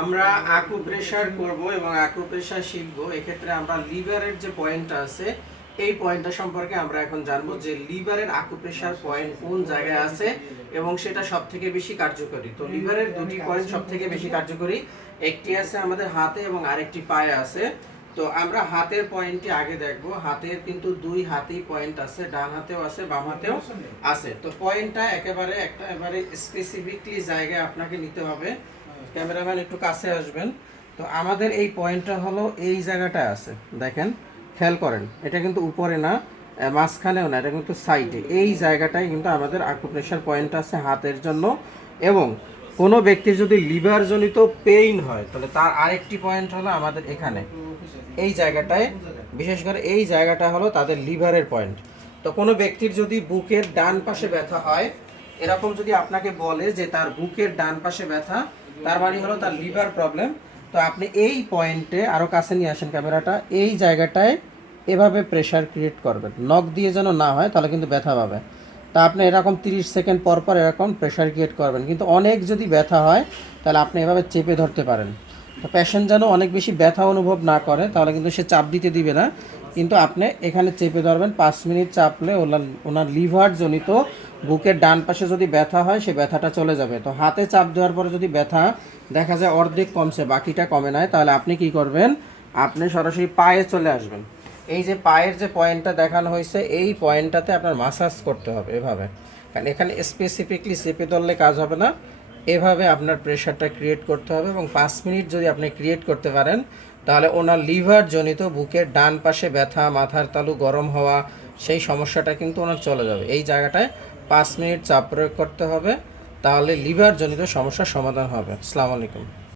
আমরা আকুপ্রেশার করব এবং আকুপ্রেশার শিখব। এক্ষেত্রে আমরা লিভারের যে পয়েন্টটা আছে এই পয়েন্টটা সম্পর্কে আমরা এখন জানবো যে লিভারের আকুপ্রেশার পয়েন্ট কোন জায়গায় আছে এবং সেটা সবথেকে বেশি কার্যকরী। তো লিভারের দুটি পয়েন্ট সবথেকে বেশি কার্যকরী, একটি আছে আমাদের হাতে এবং আরেকটি পায়ে আছে। তো আমরা হাতের পয়েন্টটি আগে দেখব। হাতের কিন্তু দুই হাতেই পয়েন্ট আছে, ডান হাতেও আছে বাম হাতেও আছে। তো পয়েন্টটা একেবারে স্পেসিফিকলি জায়গায় আপনাকে নিতে হবে। ক্যামেরাম্যান একটু কাছে আসবেন। তো আমাদের এই পয়েন্টটা হলো এই জায়গাটায় আছে, দেখেন খেয়াল করেন, এটা কিন্তু উপরে না, মাঝখানেও না, এটা কিন্তু সাইডে। এই জায়গাটায় কিন্তু আমাদের আকুপ্রেশার পয়েন্ট আছে হাতের জন্য। এবং কোনো ব্যক্তির যদি লিভারজনিত পেইন হয় তাহলে তার আরেকটি পয়েন্ট হলো আমাদের এখানে এই জায়গাটায়, বিশেষ করে এই জায়গাটা হলো তাদের লিভারের পয়েন্ট। তো কোনো ব্যক্তির যদি বুকের ডান পাশে ব্যথা হয়, এরকম যদি আপনাকে বলে যে তার বুকের ডান পাশে ব্যথা, তার মানে হলো তার লিভার প্রবলেম। তো আপনি এই পয়েন্টে আরও কাছে নিয়ে আসেন ক্যামেরাটা, এই জায়গাটায় এভাবে প্রেশার ক্রিয়েট করবেন, নখ দিয়ে যেন না হয়, তাহলে কিন্তু ব্যথা পাবে। তা আপনি এরকম 30 সেকেন্ড পর পর এরকম প্রেশার ক্রিয়েট করবেন। কিন্তু অনেক যদি ব্যথা হয় তাহলে আপনি এভাবে চেপে ধরতে পারেন। তো পেশেন্ট যেন অনেক বেশি ব্যথা অনুভব না করে, তাহলে কিন্তু সে চাপ দিতে দিবে না। কিন্তু আপনি এখানে চেপে ধরবেন, 5 মিনিট চাপলে ওনার লিভার জনিত বুকের ডান পাশে যদি ব্যথা হয় সে ব্যথাটা চলে যাবে। তো হাতে চাপ দেওয়ার পরে যদি ব্যথা দেখা যায় অর্ধেক কমছে, বাকিটা কমে নাই, তাহলে আপনি কি করবেন, আপনি সরাসরি পায়ে চলে আসবেন। এই যে পায়ের যে পয়েন্টটা দেখানো হয়েছে এই পয়েন্টটাতে আপনার মাসাজ করতে হবে এভাবে, কারণ এখানে স্পেসিফিকলি চেপে ধরলে কাজ হবে না। এভাবে আপনার প্রেশারটা ক্রিয়েট করতে হবে এবং 5 মিনিট যদি আপনি ক্রিয়েট করতে পারেন তাহলে ওনার লিভার জনিত বুকের ডান পাশে ব্যথা, মাথার তালু গরম হওয়া, সেই সমস্যাটা কিন্তু ওনার চলে যাবে। এই জায়গাটায় 5 মিনিট চাপ প্রয়োগ করতে হবে, তাহলে লিভার জনিত সমস্যার সমাধান হবে। আসসালামু আলাইকুম।